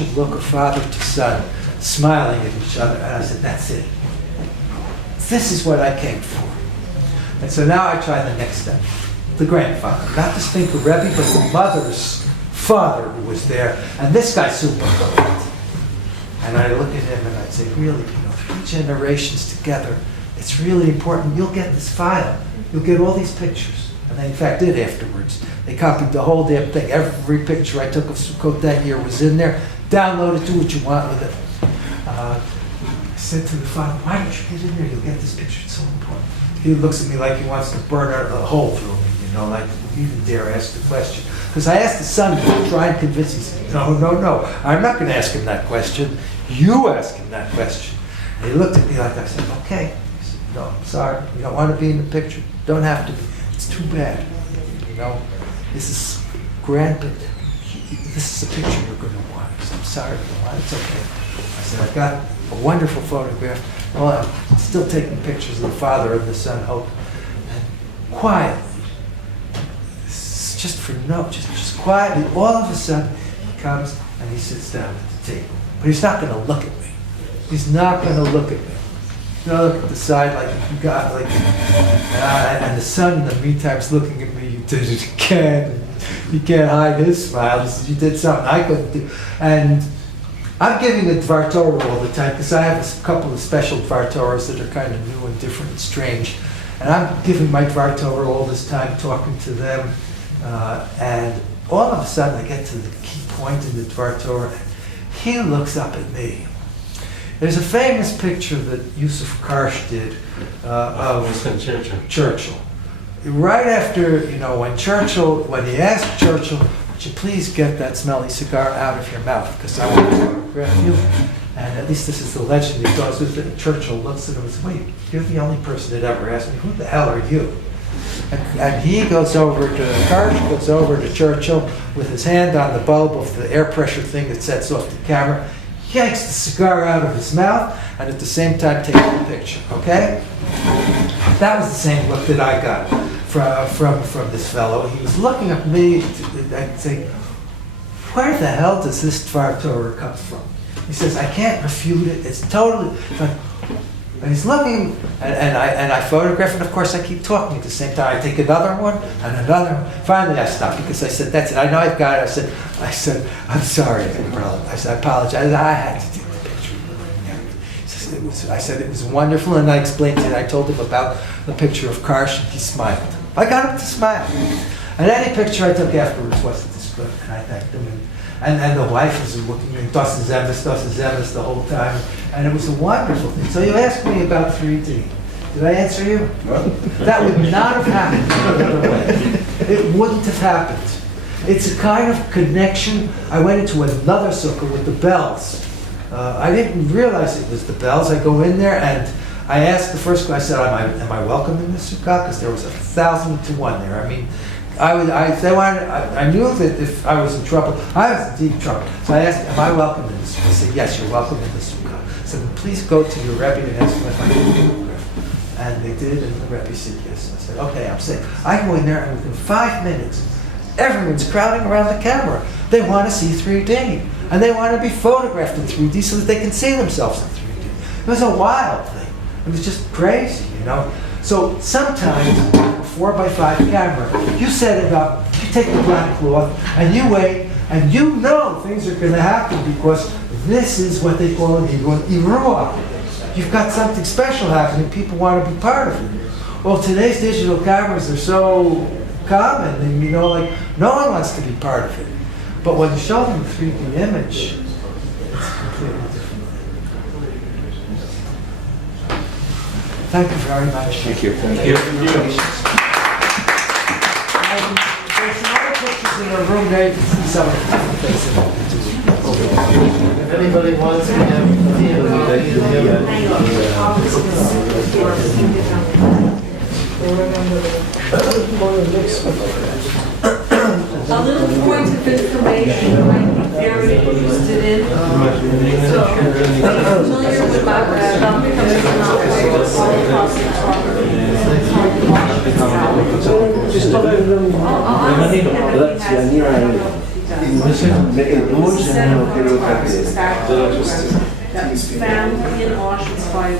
affectionate look of father to son, smiling at each other. And I said, that's it. This is what I came for. And so now I try the next step. The grandfather, not the Stinker Rebbe, but the mother's father who was there. And this guy's super important. And I look at him and I'd say, really, 3 generations together, it's really important. You'll get this file. You'll get all these pictures. And they in fact did afterwards. They copied the whole damn thing. Every picture I took of Sukkot that year was in there. Download it, do what you want with it. I said to the father, why don't you get in there? You'll get this picture. It's so important. He looks at me like he wants to burn a hole through me, like you even dare ask the question. Because I asked the son to try and convince him. He said, no, I'm not going to ask him that question. You ask him that question. And he looked at me like I said, okay. He said, no, I'm sorry. You don't want to be in the picture. Don't have to be. It's too bad. This is grand, but this is a picture you're going to want. I said, I'm sorry, you don't want it. It's okay. I said, I've got a wonderful photograph. Well, I'm still taking pictures of the father and the son, Hope. And quietly, just quietly, all of a sudden, he comes and he sits down at the table. But he's not going to look at me. He's not going to look at me. He's going to look at the side like you got, and the son in the meantime is looking at me. You did it again. He can't hide his smile. He says, you did something I couldn't do. And I'm giving a Dvar Torah all the time because I have a couple of special Dvar Torahs that are kind of new and different and strange. And I'm giving my Dvar Torah all this time, talking to them. And all of a sudden I get to the key point in the Dvar Torah. And he looks up at me. There's a famous picture that Yosaif Cohain did of Churchill. Right after, when he asked Churchill, would you please get that smelly cigar out of your mouth because I want to photograph you. And at least this is the legend he goes with it. Churchill looks at him and says, wait, you're the only person that ever asked me, who the hell are you? And he goes over to, Cohain goes over to Churchill with his hand on the bulb of the air pressure thing that sets off the camera, yanks the cigar out of his mouth, and at the same time takes the picture, okay? That was the same look that I got from this fellow. He was looking at me and saying, where the hell does this Dvar Torah come from? He says, I can't refute it. It's totally, and he's looking, and I photograph, and of course I keep talking at the same time. I take another one, and another one. Finally I stopped because I said, that's it. I know I've got it. I said, I'm sorry, brother. I said, I apologize. I had to take the picture. I said, it was wonderful, and I explained to him. I told him about the picture of Cohain, and he smiled. I got him to smile. And any picture I took afterwards wasn't this good, and I thanked him. And the wife was looking at Das Zemes the whole time, and it was a wonderful thing. So you asked me about 3D. Did I answer you? That would not have happened another way. It wouldn't have happened. It's a kind of connection. I went into another sukkah with the bells. I didn't realize it was the bells. I go in there and I asked the first guy, I said, am I welcome in this sukkah? Because there was 1,000 to 1 there. I mean, I knew that if I was in trouble, I was in deep trouble. So I asked, am I welcome in this sukkah? He said, yes, you're welcome in this sukkah. I said, please go to your Rebbe and ask him if I can photograph. And they did, and the Rebbe said yes. I said, okay, I'm safe. I go in there, and within 5 minutes, everyone's crowding around the camera. They want to see 3D. And they want to be photographed in 3D so that they can see themselves in 3D. It was a wild thing. It was just crazy, So sometimes, a 4x5 camera, you set it up, you take the black cloth, and you wait, and things are going to happen because this is what they call in Hebrew an iruah. You've got something special happening. People want to be part of it. Well, today's digital cameras are so common, and no one wants to be part of it. But when you show them a 3D image, it's completely different. Thank you very much. Thank you. Thank you. There's some other pictures in our room there. You can see some of the faces. If anybody wants to have a little point of information I might be very interested in. So, I'm familiar with background, I'm becoming an operator all across the property. that was found in Auschwitz by